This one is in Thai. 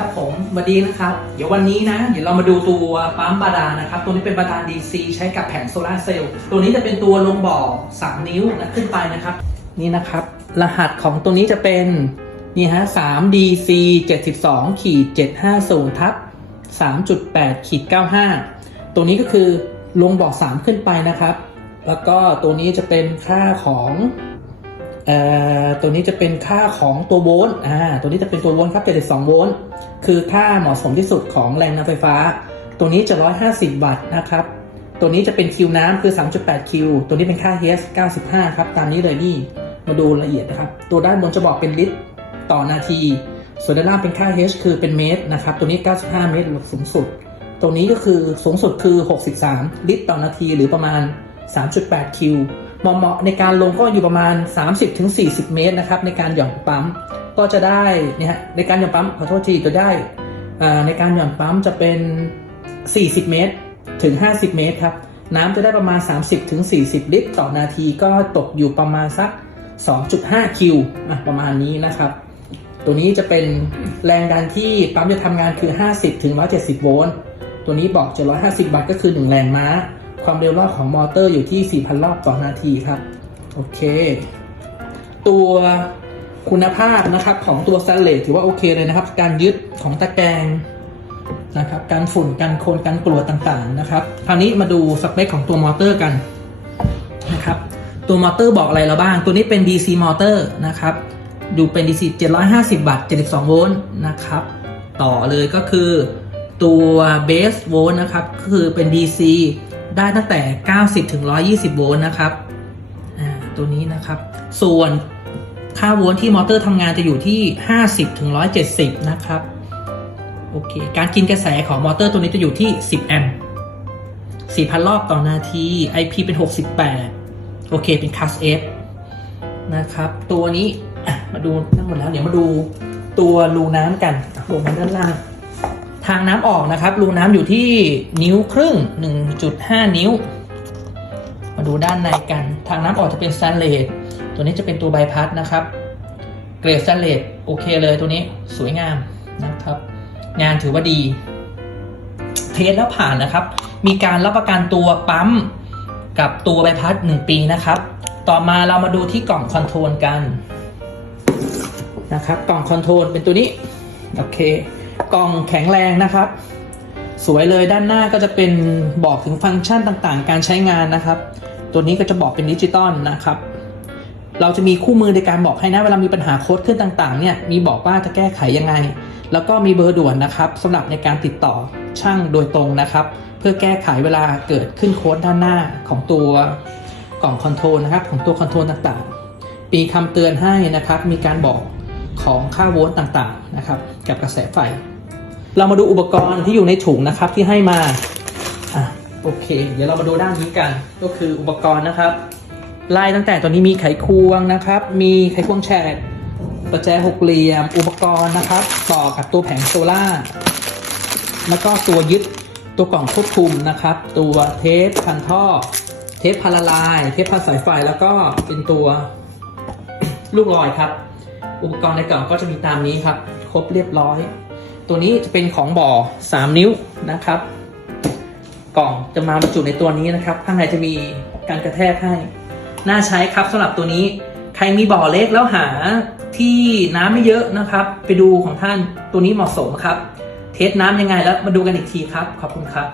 ครับผมสวัสดีนะครับ เดี๋ยววันนี้นะ เดี๋ยวเรามาดูตัวปั๊มบาดาลนะครับ ตัวนี้เป็นบาดาล DC ใช้กับแผงโซลาร์เซลล์ ตัวนี้จะเป็นตัวลงบ่อ 3 นิ้วนะขึ้นไปนะครับ นี่นะครับ รหัสของตัวนี้จะเป็นนี่ฮะ 3DC 72ขีด750ทับ3.8ขีด95 ตัวนี้ก็คือลงบ่อ 3 ขึ้นไปนะครับ แล้วก็ตัวนี้จะเป็นค่าของ ตัวนี้จะเป็นค่าของตัวโวลต์อ่าตัวนี้จะเป็นตัวโวลต์ครับ72โวลต์คือค่าเหมาะสมที่สุดของแรงนำไฟฟ้า ตัวนี้จะ 150 วัตต์นะครับ ตัวนี้จะเป็นคิวน้ำคือ 3.8 คิว ตัวนี้เป็นค่า H 95 ครับ ตามนี้เลยนี่ มาดูละเอียดนะครับ ตัวด้านบนจะบอกเป็นลิตรต่อนาที ส่วนด้านล่างเป็นค่า H คือเป็นเมตรนะครับ ตัวนี้ 95 เมตรสูงสุด ตัวนี้ก็คือสูงสุดคือ 63 ลิตรต่อนาทีหรือประมาณ 3.8 คิว เหมาะในการลงก็อยู่ประมาณ 30-40 เมตรนะครับในการหย่อนปั๊มก็จะได้เนี่ยฮะในการหย่อนปั๊มขอโทษทีจะได้ในการหย่อนปั๊มจะเป็น 40 เมตรถึง 50 เมตรครับน้ำจะได้ประมาณ 30-40 ลิตร ต่อนาทีก็ตกอยู่ประมาณสัก 2.5 คิวประมาณนี้นะครับ ตัวนี้จะเป็นแรงดันที่ปั๊มจะทำงานคือ 50-170 โวลต์ ตัวนี้บอกจะ150 วัตต์ก็คือ 1 แรงม้า ความเร็วรอบของมอเตอร์อยู่ที่ 4,000 รอบต่อนาทีครับ โอเค ตัวคุณภาพนะครับของตัวสแตนเลสถือว่าโอเคเลยนะครับ การยึดของตะแกรงนะครับการฝุ่นการโคลนการกรวต่างๆนะครับคราวนี้มาดูสเปคของตัวมอเตอร์กันนะครับตัวมอเตอร์บอกอะไรเราบ้าง ตัวนี้เป็น DC มอเตอร์นะครับดูเป็น DC 750 วัตต์ 72 โวลต์นะครับต่อเลยก็คือตัวเบสโวลต์นะครับคือเป็น DC ได้ตั้งแต่ 90 ถึง 120 โวลต์นะครับ ตัวนี้นะครับ ส่วนค่าโวลต์ที่มอเตอร์ทำงานจะอยู่ที่ 50 ถึง 170 นะครับ โอเค การกินกระแสของมอเตอร์ตัวนี้จะอยู่ที่ 10 แอมป์4,000 รอบต่อนาที IP เป็น 68 โอเค เป็น Class F นะครับ ตัวนี้มาดูทั้งหมดแล้ว เดี๋ยวมาดูตัวรูน้ำกันลงมาด้านล่าง ทางน้ำออกนะครับ รูน้ำอยู่ที่นิ้วครึ่ง 1.5 นิ้ว มาดูด้านในกัน ทางน้ำออกจะเป็นสแตนเลส ตัวนี้จะเป็นตัวใบพัดนะครับ เกรดสแตนเลสโอเคเลยตัวนี้สวยงามนะครับ งานถือว่าดี เทสแล้วผ่านนะครับ มีการรับประกันตัวปั๊มกับตัวใบพัด 1 ปีนะครับ ต่อมาเรามาดูที่กล่องคอนโทรลกันนะครับ กล่องคอนโทรลเป็นตัวนี้ โอเค กล่องแข็งแรงนะครับ สวยเลยด้านหน้าก็จะเป็นบอกถึงฟังก์ชันต่างๆ การใช้งานนะครับ ตัวนี้ก็จะบอกเป็นดิจิตอลนะครับ เราจะมีคู่มือในการบอกให้นะเวลามีปัญหาโค้ดขึ้นต่างๆเนี่ยมีบอกว่าจะแก้ไขยังไง แล้วก็มีเบอร์ด่วนนะครับสำหรับในการติดต่อช่างโดยตรงนะครับ เพื่อแก้ไขเวลาเกิดขึ้นโค้ดด้านหน้าของตัวกล่องคอนโทรลนะครับของตัวคอนโทรลต่างๆ มีคำเตือนให้นะครับ มีการบอก ของค่าโวลต์ต่างๆนะครับ กับกระแสไฟ เรามาดูอุปกรณ์ที่อยู่ในถุงนะครับที่ให้มาอะโอเค เดี๋ยวเรามาดูด้านนี้กัน ก็คืออุปกรณ์นะครับไล่ตั้งแต่ตัวนี้มีไขควงนะครับ มีไขควงแฉกประแจหกเหลี่ยม อุปกรณ์นะครับ ต่อกับตัวแผงโซล่าแล้วก็ตัวยึดตัวกล่องควบคุมนะครับ ตัวเทปพันท่อ เทปพันละลายเทปพันสายไฟแล้วก็เป็นตัวลูกลอยครับ อุปกรณ์ในกล่องก็จะมีตามนี้ครับ ครบเรียบร้อย ตัวนี้จะเป็นของบ่อ 3 นิ้วนะครับ กล่องจะมาบรรจุในตัวนี้นะครับ ข้างในจะมีการกระแทกให้ น่าใช้ครับสำหรับตัวนี้ ใครมีบ่อเล็กแล้วหาที่น้ำไม่เยอะนะครับ ไปดูของท่านตัวนี้เหมาะสมครับ เทสน้ำยังไงแล้วมาดูกันอีกทีครับ ขอบคุณครับ